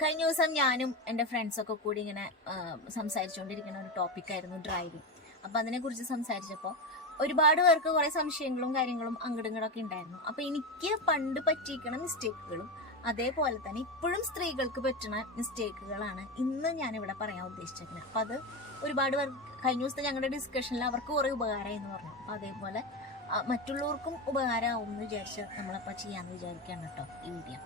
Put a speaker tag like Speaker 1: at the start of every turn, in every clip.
Speaker 1: കഴിഞ്ഞ ദിവസം ഞാനും എന്റെ ഫ്രണ്ട്സൊക്കെ കൂടി ഇങ്ങനെ സംസാരിച്ചുകൊണ്ടിരിക്കുന്ന ഒരു ടോപ്പിക്കായിരുന്നു ഡ്രൈവിംഗ് അപ്പം അതിനെക്കുറിച്ച് സംസാരിച്ചപ്പോൾ ഒരുപാട് പേർക്ക് കുറേ സംശയങ്ങളും കാര്യങ്ങളും അങ്ങടങ്ങടൊക്കെ ഉണ്ടായിരുന്നു. അപ്പം എനിക്ക് പണ്ട് പറ്റിയിരിക്കണ മിസ്റ്റേക്കുകളും അതേപോലെ തന്നെ ഇപ്പോഴും സ്ത്രീകൾക്ക് പറ്റുന്ന മിസ്റ്റേക്കുകളാണ് ഇന്ന് ഞാനിവിടെ പറയാൻ ഉദ്ദേശിച്ചിരിക്കുന്നത് അപ്പം അത് ഒരുപാട് പേർക്ക് കഴിഞ്ഞ ദിവസത്തെ ഞങ്ങളുടെ ഡിസ്കഷനിൽ അവർക്ക് കുറേ ഉപകാരമായി എന്ന് പറഞ്ഞു. അപ്പം അതേപോലെ മറ്റുള്ളവർക്കും ഉപകാരമാവും എന്ന് വിചാരിച്ച് നമ്മളപ്പോൾ ചെയ്യാമെന്ന് വിചാരിക്കുകയാണ് കേട്ടോ ഈ വീഡിയോ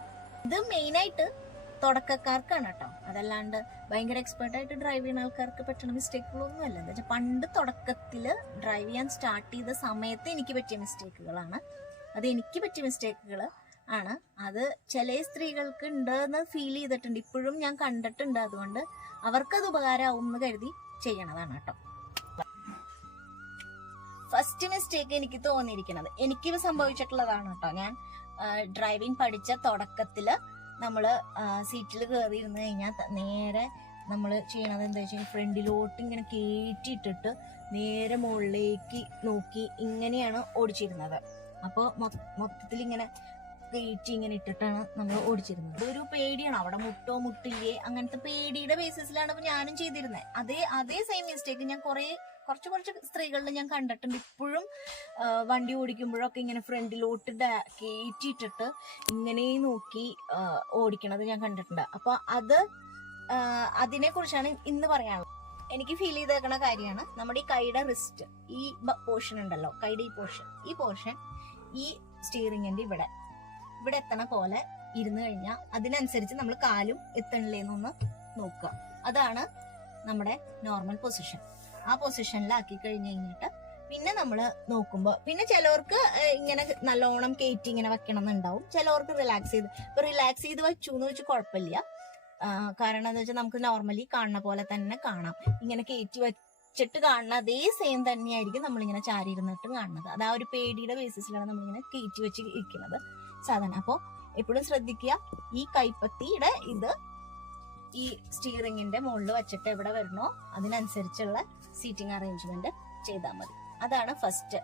Speaker 1: ഇത് മെയിനായിട്ട് തുടക്കക്കാർക്കാണ് കേട്ടോ. അതല്ലാണ്ട് ഭയങ്കര എക്സ്പേർട്ട് ആയിട്ട് ഡ്രൈവ് ചെയ്യുന്ന ആൾക്കാർക്ക് പറ്റുന്ന മിസ്റ്റേക്കുകളൊന്നും അല്ല. എന്താ വെച്ചാൽ പണ്ട് തുടക്കത്തിൽ ഡ്രൈവ് ചെയ്യാൻ സ്റ്റാർട്ട് ചെയ്ത സമയത്ത് എനിക്ക് പറ്റിയ മിസ്റ്റേക്കുകളാണ് അത് എനിക്ക് പറ്റിയ മിസ്റ്റേക്കുകൾ ആണ്. അത് ചില സ്ത്രീകൾക്ക് ഉണ്ടെന്ന് ഫീൽ ചെയ്തിട്ടുണ്ട്. ഇപ്പോഴും ഞാൻ കണ്ടിട്ടുണ്ട്. അതുകൊണ്ട് അവർക്കത് ഉപകാരമാവും എന്ന് കരുതി ചെയ്യണതാണ് കേട്ടോ. ഫസ്റ്റ് മിസ്റ്റേക്ക് എനിക്ക് തോന്നിയിരിക്കുന്നത് എനിക്ക് സംഭവിച്ചിട്ടുള്ളതാണ് കേട്ടോ. ഞാൻ ഡ്രൈവിംഗ് പഠിച്ച തുടക്കത്തിൽ നമ്മൾ സീറ്റിൽ കയറി ഇരുന്ന് കഴിഞ്ഞാൽ നേരെ നമ്മൾ ചെയ്യണത് എന്താ വെച്ചാൽ ഫ്രണ്ടിലോട്ട് ഇങ്ങനെ കയറ്റിയിട്ടിട്ട് നേരെ മുകളിലേക്ക് നോക്കി ഇങ്ങനെയാണ് ഓടിച്ചിരുന്നത്. അപ്പോൾ മൊത്തത്തിൽ ഇങ്ങനെ കയറ്റി ഇങ്ങനെ ഇട്ടിട്ടാണ് നമ്മൾ ഓടിച്ചിരുന്നത്. ഒരു പേടിയാണ്. അവിടെ മുട്ടോ മുട്ടില്ലേ അങ്ങനത്തെ പേടിയുടെ ബേസിസിലാണ് ഞാനും ചെയ്തിരുന്നത് അതേ അതേ സെയിം മിസ്റ്റേക്ക് ഞാൻ കുറെ കുറച്ച് കുറച്ച് സ്ത്രീകളിൽ ഞാൻ കണ്ടിട്ടുണ്ട്. ഇപ്പോഴും വണ്ടി ഓടിക്കുമ്പോഴൊക്കെ ഇങ്ങനെ ഫ്രണ്ടിലോട്ട് കയറ്റിയിട്ടിട്ട് ഇങ്ങനെ നോക്കി ഓടിക്കണത് ഞാൻ കണ്ടിട്ടുണ്ട്. അപ്പൊ അത് അതിനെ കുറിച്ചാണ് ഇന്ന് പറയാനുള്ളത്. എനിക്ക് ഫീൽ ചെയ്തേക്കണ കാര്യമാണ് നമ്മുടെ ഈ കൈയുടെ റിസ്റ്റ് ഈ പോർഷൻ ഉണ്ടല്ലോ കൈയുടെ ഈ പോർഷൻ ഈ പോർഷൻ ഈ സ്റ്റീറിങ്ങിന്റെ ഇവിടെ. ഇവിടെ എത്തണ പോലെ ഇരുന്ന് കഴിഞ്ഞാൽ അതിനനുസരിച്ച് നമ്മൾ കാലും എത്തണില്ലേന്നൊന്ന് നോക്കുക. അതാണ് നമ്മുടെ നോർമൽ പൊസിഷൻ ആ പൊസിഷനിലാക്കി കഴിഞ്ഞ് കഴിഞ്ഞിട്ട് പിന്നെ നമ്മൾ നോക്കുമ്പോൾ പിന്നെ ചിലവർക്ക് ഇങ്ങനെ നല്ലോണം കയറ്റി ഇങ്ങനെ വെക്കണം എന്നുണ്ടാവും ചിലവർക്ക് റിലാക്സ് ചെയ്ത് ഇപ്പൊ റിലാക്സ് ചെയ്ത് വെച്ചു എന്ന് വെച്ച് കുഴപ്പമില്ല കാരണം എന്താ വെച്ചാൽ നമുക്ക് നോർമലി കാണുന്ന പോലെ തന്നെ കാണാം. ഇങ്ങനെ കയറ്റി വെച്ചിട്ട് കാണുന്ന അതേ സെയിം തന്നെയായിരിക്കും നമ്മളിങ്ങനെ ചാരി ഇരുന്നിട്ട് കാണുന്നത്. അത് ആ ഒരു പേടിയുടെ ബേസിസിലാണ് നമ്മളിങ്ങനെ കയറ്റി വെച്ച് ഇരിക്കുന്നത് സാധനം. അപ്പോൾ എപ്പോഴും ശ്രദ്ധിക്കുക ഈ കൈപ്പത്തിയുടെ ഇത് ഈ സ്റ്റിയറിംഗിന്റെ മുകളിൽ വെച്ചിട്ട് എവിടെ വരണോ അതിനനുസരിച്ചുള്ള സീറ്റിംഗ് അറേഞ്ച്മെന്റ് ചെയ്താൽ മതി. അതാണ് ഫസ്റ്റ്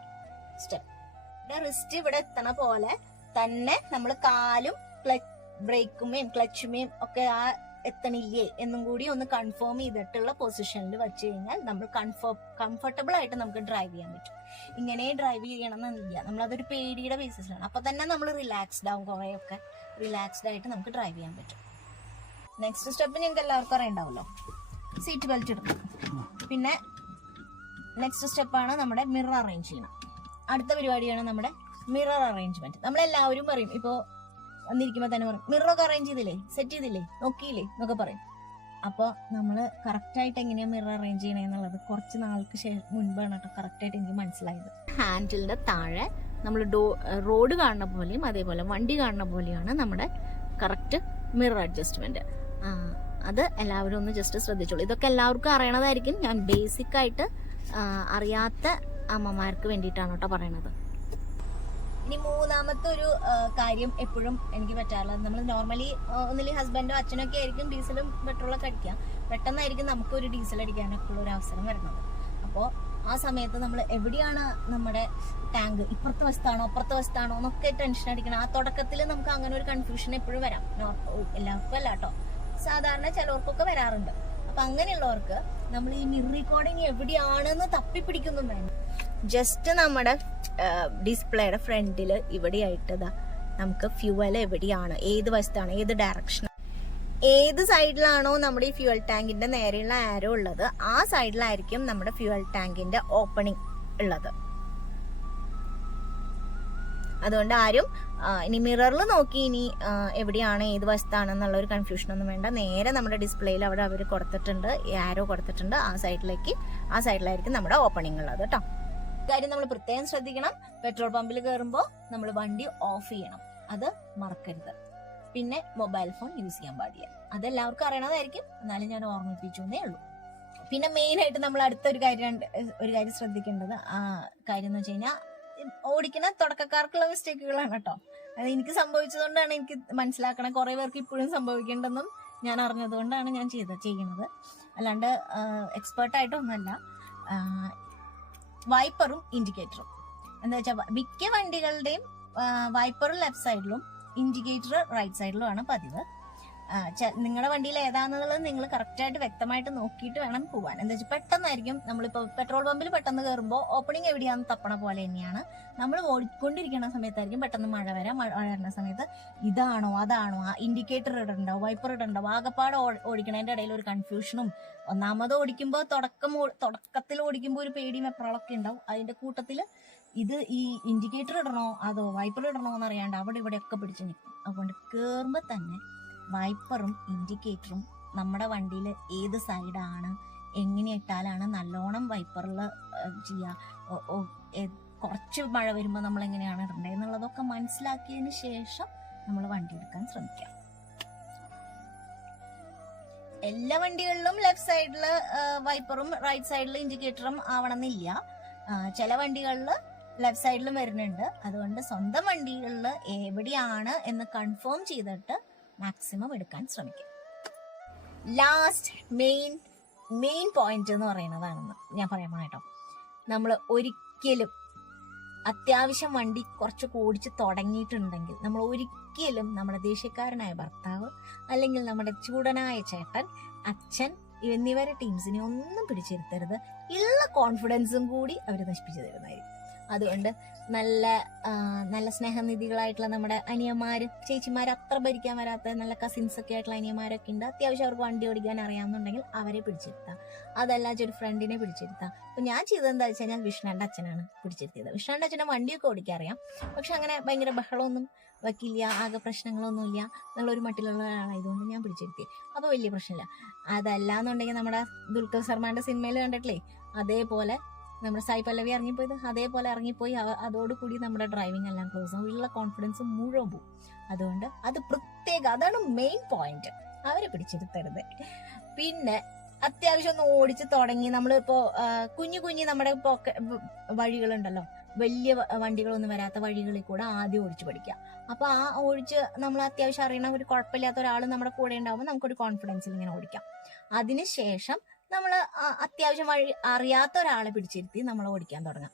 Speaker 1: സ്റ്റെപ്പ് റിസ്റ്റ് ഇവിടെ എത്തണ പോലെ തന്നെ നമ്മൾ കാലും ക്ലച്ച് ബ്രേക്കുമേയും ക്ലച്ചുമേയും ഒക്കെ ആ എത്തണില്ലേ എന്നും കൂടി ഒന്ന് കൺഫേം ചെയ്തിട്ടുള്ള പൊസിഷനിൽ വെച്ച് കഴിഞ്ഞാൽ നമ്മൾ കൺഫേം കംഫർട്ടബിൾ ആയിട്ട് നമുക്ക് ഡ്രൈവ് ചെയ്യാൻ പറ്റും. ഇങ്ങനെ ഡ്രൈവ് ചെയ്യണം എന്നില്ല നമ്മൾ അതൊരു പേടിയുടെ ബേസിസിലാണ് അപ്പൊ തന്നെ നമ്മൾ റിലാക്സ്ഡ് ആവും കുറേയൊക്കെ. റിലാക്സ്ഡ് ആയിട്ട് നമുക്ക് ഡ്രൈവ് ചെയ്യാൻ പറ്റും. നെക്സ്റ്റ് സ്റ്റെപ്പ് നിങ്ങൾക്ക് എല്ലാവർക്കും അറിയണ്ടാവല്ലോ. സീറ്റ് ബെൽറ്റ് ഇടണം പിന്നെ നെക്സ്റ്റ് സ്റ്റെപ്പാണ് നമ്മുടെ മിറർ അറേഞ്ച് ചെയ്യണം. അടുത്ത പരിപാടിയാണ് നമ്മുടെ മിറർ അറേഞ്ച്മെന്റ് നമ്മളെല്ലാവരും പറയും ഇപ്പോ വന്നിരിക്കുമ്പോ തന്നെ പറയും മിററൊക്കെ അറേഞ്ച് ചെയ്തില്ലേ? സെറ്റ് ചെയ്തില്ലേ? നോക്കിയില്ലേ? എന്നൊക്കെ പറയും. അപ്പോൾ നമ്മൾ കറക്റ്റായിട്ട് എങ്ങനെയാണ് മിറർ അറേഞ്ച് ചെയ്യണേ എന്നുള്ളത് കുറച്ച് നാൾക്ക് ശേഷം മുൻപാണ് കേട്ടോ കറക്റ്റായിട്ട് എനിക്ക് മനസ്സിലായത്. ഹാൻഡിലിന്റെ താഴെ നമ്മൾ ഡോ റോഡ് കാണുന്ന പോലെയും അതേപോലെ വണ്ടി കാണുന്ന പോലെയാണ് നമ്മുടെ കറക്റ്റ് മിറർ അഡ്ജസ്റ്റ്മെന്റ് അത് എല്ലാവരും ഒന്ന് ജസ്റ്റ് ശ്രദ്ധിച്ചോളൂ. ഇതൊക്കെ എല്ലാവർക്കും അറിയണതായിരിക്കും. ഞാൻ ബേസിക് ആയിട്ട് അറിയാത്ത അമ്മമാർക്ക് വേണ്ടിയിട്ടാണ് കേട്ടോ പറയണത്. ഇനി മൂന്നാമത്തെ ഒരു കാര്യം എപ്പോഴും എനിക്ക് പറ്റാറുള്ളത്. നമ്മൾ നോർമലി ഒന്നിലെ ഹസ്ബൻഡോ അച്ഛനോ ഒക്കെ ആയിരിക്കും ഡീസലും പെട്രോളൊക്കെ അടിക്കുക. പെട്ടെന്നായിരിക്കും നമുക്ക് ഒരു ഡീസൽ അടിക്കാനൊക്കെ ഉള്ള ഒരു അവസരം വരുന്നത്. അപ്പോൾ ആ സമയത്ത് നമ്മൾ എവിടെയാണ് നമ്മുടെ ടാങ്ക് ഇപ്പുറത്തെ വശത്താണോ അപ്പുറത്തെ വശത്താണോ എന്നൊക്കെ ടെൻഷൻ അടിക്കണം. ആ തുടക്കത്തിൽ നമുക്ക് അങ്ങനെ ഒരു കൺഫ്യൂഷൻ എപ്പോഴും വരാം. എല്ലാവർക്കും അല്ല കേട്ടോ. സാധാരണ ചിലവർക്കൊക്കെ വരാറുണ്ട്. അപ്പൊ അങ്ങനെയുള്ളവർക്ക് നമ്മൾ ഈ മിർ റെക്കോർഡിങ് എവിടെയാണെന്ന് തപ്പിപ്പിടിക്കൊന്നും വേണം ജസ്റ്റ് നമ്മുടെ ഡിസ്പ്ലേയുടെ ഫ്രണ്ടിൽ ഇവിടെയായിട്ടതാ നമുക്ക് ഫ്യൂവൽ എവിടെയാണ് ഏത് വശത്താണ് ഏത് ഡയറക്ഷൻ ഏത് സൈഡിലാണോ നമ്മുടെ ഈ ഫ്യൂവൽ ടാങ്കിന്റെ നേരെയുള്ള ആരോ ഉള്ളത് ആ സൈഡിലായിരിക്കും നമ്മുടെ ഫ്യൂവൽ ടാങ്കിന്റെ ഓപ്പണിംഗ് ഉള്ളത്. അതുകൊണ്ട് ആരും ഇനി മിററിൽ നോക്കി ഇനി എവിടെയാണ് ഏത് വശത്താണെന്നുള്ള ഒരു കൺഫ്യൂഷൻ ഒന്നും വേണ്ട. നേരെ നമ്മുടെ ഡിസ്പ്ലേയിൽ അവിടെ അവർ കൊടുത്തിട്ടുണ്ട് ആരോ കൊടുത്തിട്ടുണ്ട് ആ സൈഡിലേക്ക് ആ സൈഡിലായിരിക്കും നമ്മുടെ ഓപ്പണിംഗ് ഉള്ളത് കേട്ടോ കാര്യം നമ്മൾ പ്രത്യേകം ശ്രദ്ധിക്കണം. പെട്രോൾ പമ്പിൽ കയറുമ്പോൾ നമ്മൾ വണ്ടി ഓഫ് ചെയ്യണം. അത് മറക്കരുത്. പിന്നെ മൊബൈൽ ഫോൺ യൂസ് ചെയ്യാൻ പാടില്ല. അതെല്ലാവർക്കും അറിയണതായിരിക്കും. എന്നാലും ഞാൻ ഓർമ്മിപ്പിച്ചു ഉള്ളൂ. പിന്നെ മെയിൻ ആയിട്ട് നമ്മൾ അടുത്തൊരു കാര്യം. ഒരു കാര്യം ശ്രദ്ധിക്കേണ്ടത് ആ കാര്യം എന്ന് വെച്ച് കഴിഞ്ഞാൽ ഓടിക്കുന്ന തുടക്കക്കാർക്കുള്ള മിസ്റ്റേക്കുകളാണ് കേട്ടോ. അത് എനിക്ക് സംഭവിച്ചതുകൊണ്ടാണ് എനിക്ക് മനസ്സിലാക്കണം. കുറെ പേർക്ക് ഇപ്പോഴും സംഭവിക്കേണ്ടെന്നും ഞാൻ അറിഞ്ഞതുകൊണ്ടാണ് ഞാൻ ചെയ്ത ചെയ്യുന്നത്. അല്ലാണ്ട് എക്സ്പേർട്ട് ആയിട്ടൊന്നുമല്ല. വൈപ്പറും ഇൻഡിക്കേറ്ററും എന്താ വെച്ചാൽ മിക്ക വണ്ടികളുടെയും വൈപ്പർ ലെഫ്റ്റ് സൈഡിലും ഇൻഡിക്കേറ്റർ റൈറ്റ് സൈഡിലുമാണ് പതിവ്. നിങ്ങളുടെ വണ്ടിയിൽ ഏതാണെന്നുള്ളത് നിങ്ങൾ കറക്റ്റായിട്ട് വ്യക്തമായിട്ട് നോക്കിയിട്ട് വേണം പോവാൻ. എന്താ വെച്ചാൽ പെട്ടെന്നായിരിക്കും നമ്മളിപ്പോൾ പെട്രോൾ പമ്പിൽ പെട്ടെന്ന് കയറുമ്പോൾ ഓപ്പണിംഗ് എവിടെയാണെന്ന് തപ്പണ പോലെ തന്നെയാണ്. നമ്മൾ ഓടിക്കൊണ്ടിരിക്കുന്ന സമയത്തായിരിക്കും പെട്ടെന്ന് മഴ വരാം മഴ വരുന്ന സമയത്ത് ഇതാണോ അതാണോ ആ ഇൻഡിക്കേറ്റർ ഇടണ്ടോ വൈപ്പർ ഇടണ്ടോ ആകപ്പാട് ഓടിക്കണതിന്റെ ഇടയിൽ ഒരു കൺഫ്യൂഷനും ഒന്നാമത് ഓടിക്കുമ്പോൾ തുടക്കം തുടക്കത്തിൽ ഓടിക്കുമ്പോൾ ഒരു പേടിയും എപ്പോഴൊക്കെ ഉണ്ടാവും. അതിന്റെ കൂട്ടത്തിൽ ഇത് ഈ ഇൻഡിക്കേറ്റർ ഇടണോ അതോ വൈപ്പർ ഇടണോ എന്നറിയാണ്ട് അവിടെ ഇവിടെയൊക്കെ പിടിച്ച് നിൽക്കും അതുകൊണ്ട് കയറുമ്പോൾ തന്നെ വൈപ്പറും ഇൻഡിക്കേറ്ററും നമ്മുടെ വണ്ടിയിൽ ഏത് സൈഡാണ് എങ്ങനെ ഇട്ടാലാണ് നല്ലോണം വൈപ്പറിൽ ചെയ്യുക കുറച്ച് മഴ വരുമ്പോൾ നമ്മൾ എങ്ങനെയാണ് ഇടേണ്ടത് എന്നുള്ളതൊക്കെ മനസ്സിലാക്കിയതിന് ശേഷം നമ്മൾ വണ്ടി എടുക്കാൻ ശ്രമിക്കാം. എല്ലാ വണ്ടികളിലും ലെഫ്റ്റ് സൈഡിൽ വൈപ്പറും റൈറ്റ് സൈഡിൽ ഇൻഡിക്കേറ്ററും ആവണമെന്നില്ല. ചില വണ്ടികളിൽ ലെഫ്റ്റ് സൈഡിലും വരുന്നുണ്ട്. അതുകൊണ്ട് സ്വന്തം വണ്ടികളിൽ എവിടെയാണ് എന്ന് കൺഫേം ചെയ്തിട്ട് മാക്സിമം എടുക്കാൻ ശ്രമിക്കുക ലാസ്റ്റ് മെയിൻ മെയിൻ പോയിന്റ് എന്ന് പറയുന്നതാണെന്ന് ഞാൻ പറയാൻ പോണേട്ടോ നമ്മൾ ഒരിക്കലും അത്യാവശ്യം വണ്ടി കുറച്ച് ഓടിച്ച് തുടങ്ങിയിട്ടുണ്ടെങ്കിൽ നമ്മൾ ഒരിക്കലും നമ്മുടെ ദേഷ്യക്കാരനായ ഭർത്താവ് അല്ലെങ്കിൽ നമ്മുടെ ചൂടനായ ചേട്ടൻ അച്ഛൻ എന്നിവരെ ടീംസിനെ ഒന്നും പിടിച്ചിരുത്തരുത്. ഉള്ള കോൺഫിഡൻസും കൂടി അവർ നശിപ്പിച്ചു തരുന്നതായിരിക്കും. അതുകൊണ്ട് നല്ല നല്ല സ്നേഹനിധികളായിട്ടുള്ള നമ്മുടെ അനിയന്മാര് ചേച്ചിമാർ അത്ര ഭരിക്കാൻ വരാത്ത നല്ല കസിൻസ് ഒക്കെ ആയിട്ടുള്ള അനിയന്മാരൊക്കെ ഉണ്ട്. അത്യാവശ്യം അവർക്ക് വണ്ടി ഓടിക്കാൻ അറിയാമെന്നുണ്ടെങ്കിൽ അവരെ പിടിച്ചിരുത്താം. അതല്ലാതെ ഒരു ഫ്രണ്ടിനെ പിടിച്ചിരുത്താം. അപ്പൊ ഞാൻ ചെയ്തത് എന്താ വെച്ചാൽ ഞാൻ വിഷ്ണുന്റെ അച്ഛനാണ് പിടിച്ചിരുത്തിയത്. വിഷ്ണുന്റെ അച്ഛനെ വണ്ടിയൊക്കെ ഓടിക്കാൻ അറിയാം. പക്ഷെ അങ്ങനെ ഭയങ്കര ബഹളമൊന്നും വയ്ക്കില്ല ആകെ പ്രശ്നങ്ങളൊന്നുമില്ല. നല്ലൊരു മട്ടിലുള്ള ഒരാളായതുകൊണ്ട് ഞാൻ പിടിച്ചിരുത്തി. അപ്പൊ വലിയ പ്രശ്നമില്ല. അതല്ല എന്നുണ്ടെങ്കിൽ നമ്മുടെ ദുൽഖർ സൽമാന്റെ സിനിമയിൽ കണ്ടിട്ടില്ലേ? അതേപോലെ നമ്മുടെ സായി പല്ലവി ഇറങ്ങിപ്പോയത്. അതേപോലെ ഇറങ്ങിപ്പോയി അതോടുകൂടി നമ്മുടെ ഡ്രൈവിംഗ് എല്ലാം ക്ലോസ് ആവും. ഉള്ള കോൺഫിഡൻസ് മുഴുവൻ പോകും അതുകൊണ്ട് അത് പ്രത്യേക അതാണ് മെയിൻ പോയിന്റ് അവരെ പിടിച്ചിരുത്തരുത്. പിന്നെ അത്യാവശ്യം ഒന്ന് ഓടിച്ച് തുടങ്ങി. നമ്മളിപ്പോ കുഞ്ഞു കുഞ്ഞു നമ്മുടെ പോക്ക വഴികളുണ്ടല്ലോ. വലിയ വണ്ടികളൊന്നും വരാത്ത വഴികളിൽ കൂടെ ആദ്യം ഓടിച്ച് പഠിക്കുക. അപ്പൊ ആ ഓടിച്ച് നമ്മൾ അത്യാവശ്യം അറിയണ ഒരു കുഴപ്പമില്ലാത്ത ഒരാൾ നമ്മുടെ കൂടെ ഉണ്ടാവുമ്പോൾ നമുക്കൊരു കോൺഫിഡൻസിൽ ഇങ്ങനെ ഓടിക്കാം. അതിനുശേഷം നമ്മൾ അത്യാവശ്യം വഴി അറിയാത്ത ഒരാളെ പിടിച്ചിരുത്തി നമ്മൾ ഓടിക്കാൻ തുടങ്ങാം.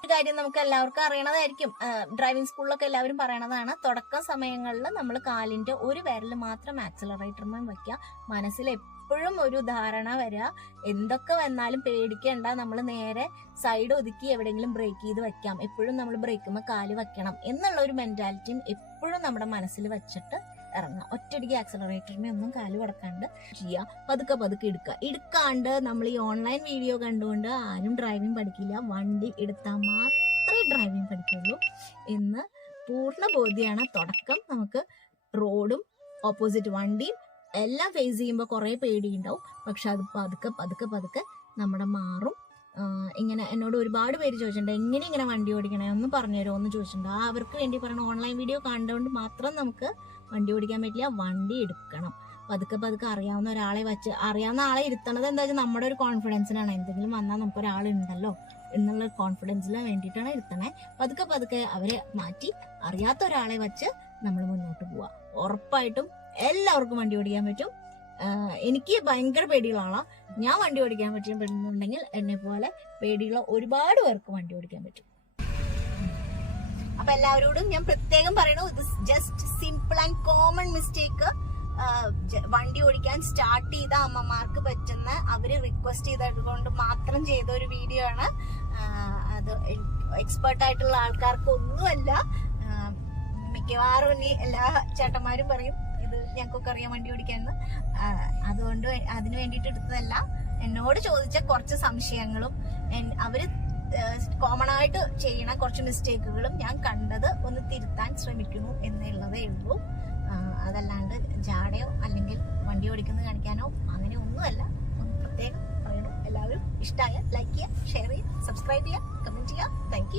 Speaker 1: ഒരു കാര്യം നമുക്ക് എല്ലാവർക്കും അറിയണതായിരിക്കും. ഡ്രൈവിംഗ് സ്കൂളിലൊക്കെ എല്ലാവരും പറയണതാണ്. തുടക്ക സമയങ്ങളിൽ നമ്മൾ കാലിന്റെ ഒരു വിരൽ മാത്രം ആക്സിലറേറ്റർമേൽ വെക്കുക മനസ്സിൽ എപ്പോഴും ഒരു ധാരണ വരിക എന്തൊക്കെ വന്നാലും പേടിക്കേണ്ട. നമ്മൾ നേരെ സൈഡ് ഒതുക്കി എവിടെയെങ്കിലും ബ്രേക്ക് ചെയ്ത് വെക്കാം. എപ്പോഴും നമ്മൾ ബ്രേക്കുമ്പോൾ കാൽ വെക്കണം. എന്നുള്ള ഒരു മെന്റാലിറ്റിയും എപ്പോഴും നമ്മുടെ മനസ്സിൽ വെച്ചിട്ട് ഇറങ്ങുക ഒറ്റയടിക്ക് ആക്സലറേറ്ററിനെ ഒന്നും കാൽ കടക്കാണ്ട് ചെയ്യുക പതുക്കെ പതുക്കെ എടുക്കുക എടുക്കാണ്ട് നമ്മൾ ഈ ഓൺലൈൻ വീഡിയോ കണ്ടുകൊണ്ട് ആരും ഡ്രൈവിംഗ് പഠിക്കില്ല. വണ്ടി എടുത്താൽ മാത്രമേ ഡ്രൈവിംഗ് പഠിക്കുള്ളൂ. എന്ന് പൂർണ ബോധ്യമാണ് തുടക്കം നമുക്ക് റോഡും ഓപ്പോസിറ്റ് വണ്ടിയും എല്ലാം ഫേസ് ചെയ്യുമ്പോൾ കുറേ പേടിയുണ്ടാവും. പക്ഷെ അത് പതുക്കെ പതുക്കെ പതുക്കെ നമ്മുടെ മാറും. ഇങ്ങനെ എന്നോട് ഒരുപാട് പേര് ചോദിച്ചിട്ടുണ്ട് എങ്ങനെ ഇങ്ങനെ വണ്ടി ഓടിക്കണേ? ഒന്ന് പറഞ്ഞുതരുമോ എന്ന് ചോദിച്ചിട്ടുണ്ട്. ആ അവർക്ക് വേണ്ടി പറയണ ഓൺലൈൻ വീഡിയോ കണ്ടുകൊണ്ട് മാത്രം നമുക്ക് വണ്ടി ഓടിക്കാൻ പറ്റില്ല വണ്ടി എടുക്കണം. പതുക്കെ പതുക്കെ അറിയാവുന്ന ഒരാളെ വെച്ച് അറിയാവുന്ന ആളെ ഇരുത്തണത് എന്താ വെച്ചാൽ നമ്മുടെ ഒരു കോൺഫിഡൻസിനാണ് എന്തെങ്കിലും വന്നാൽ നമുക്ക് ഒരാളുണ്ടല്ലോ എന്നുള്ള കോൺഫിഡൻസിന് വേണ്ടിയിട്ടാണ് ഇരുത്തണേ. പതുക്കെ പതുക്കെ അവരെ മാറ്റി അറിയാത്ത ഒരാളെ വെച്ച് നമ്മൾ മുന്നോട്ട് പോവുക ഉറപ്പായിട്ടും എല്ലാവർക്കും വണ്ടി ഓടിക്കാൻ പറ്റും. എനിക്ക് ഭയങ്കര പേടിയുള്ള ഞാൻ വണ്ടി ഓടിക്കാൻ പറ്റും പറ്റുന്നുണ്ടെങ്കിൽ എന്നെ പോലെ പേടിയുള്ള ഒരുപാട് പേർക്ക് വണ്ടി ഓടിക്കാൻ പറ്റും. അപ്പൊ എല്ലാവരോടും ഞാൻ പ്രത്യേകം പറയണു ഇത് just simple and common mistake വണ്ടി ഓടിക്കാൻ സ്റ്റാർട്ട് ചെയ്ത അമ്മമാർക്ക് പറ്റുന്ന അവർ റിക്വസ്റ്റ് ചെയ്തതുകൊണ്ട് മാത്രം ചെയ്ത ഒരു വീഡിയോ ആണ്. അത് എക്സ്പെർട്ട് ആയിട്ടുള്ള ആൾക്കാർക്ക് ഒന്നുമല്ല. മിക്കവാറും ഇനി എല്ലാ ചേട്ടന്മാരും പറയും ഇത് ഞങ്ങൾക്കൊക്കെ അറിയാം വണ്ടി ഓടിക്കാന്ന് അതുകൊണ്ട് അതിന് വേണ്ടിയിട്ട് എടുത്തതല്ല. എന്നോട് ചോദിച്ച കുറച്ച് സംശയങ്ങളും അവർ കോമൺ ആയിട്ട് ചെയ്യണ കുറച്ച് മിസ്റ്റേക്കുകളും ഞാൻ കണ്ടത് ഒന്ന് തിരുത്താൻ ശ്രമിക്കുന്നു എന്നുള്ളതേ ഉള്ളൂ. അതല്ലാണ്ട് ജാടയോ അല്ലെങ്കിൽ വണ്ടി ഓടിക്കുന്നത് കാണിക്കാനോ അങ്ങനെ ഒന്നുമല്ല. ഒന്ന് പ്രത്യേകം പറയണം. എല്ലാവരും ഇഷ്ടമായ ലൈക്ക് ചെയ്യുക ഷെയർ ചെയ്യുക സബ്സ്ക്രൈബ് ചെയ്യുക കമന്റ് ചെയ്യുക. താങ്ക്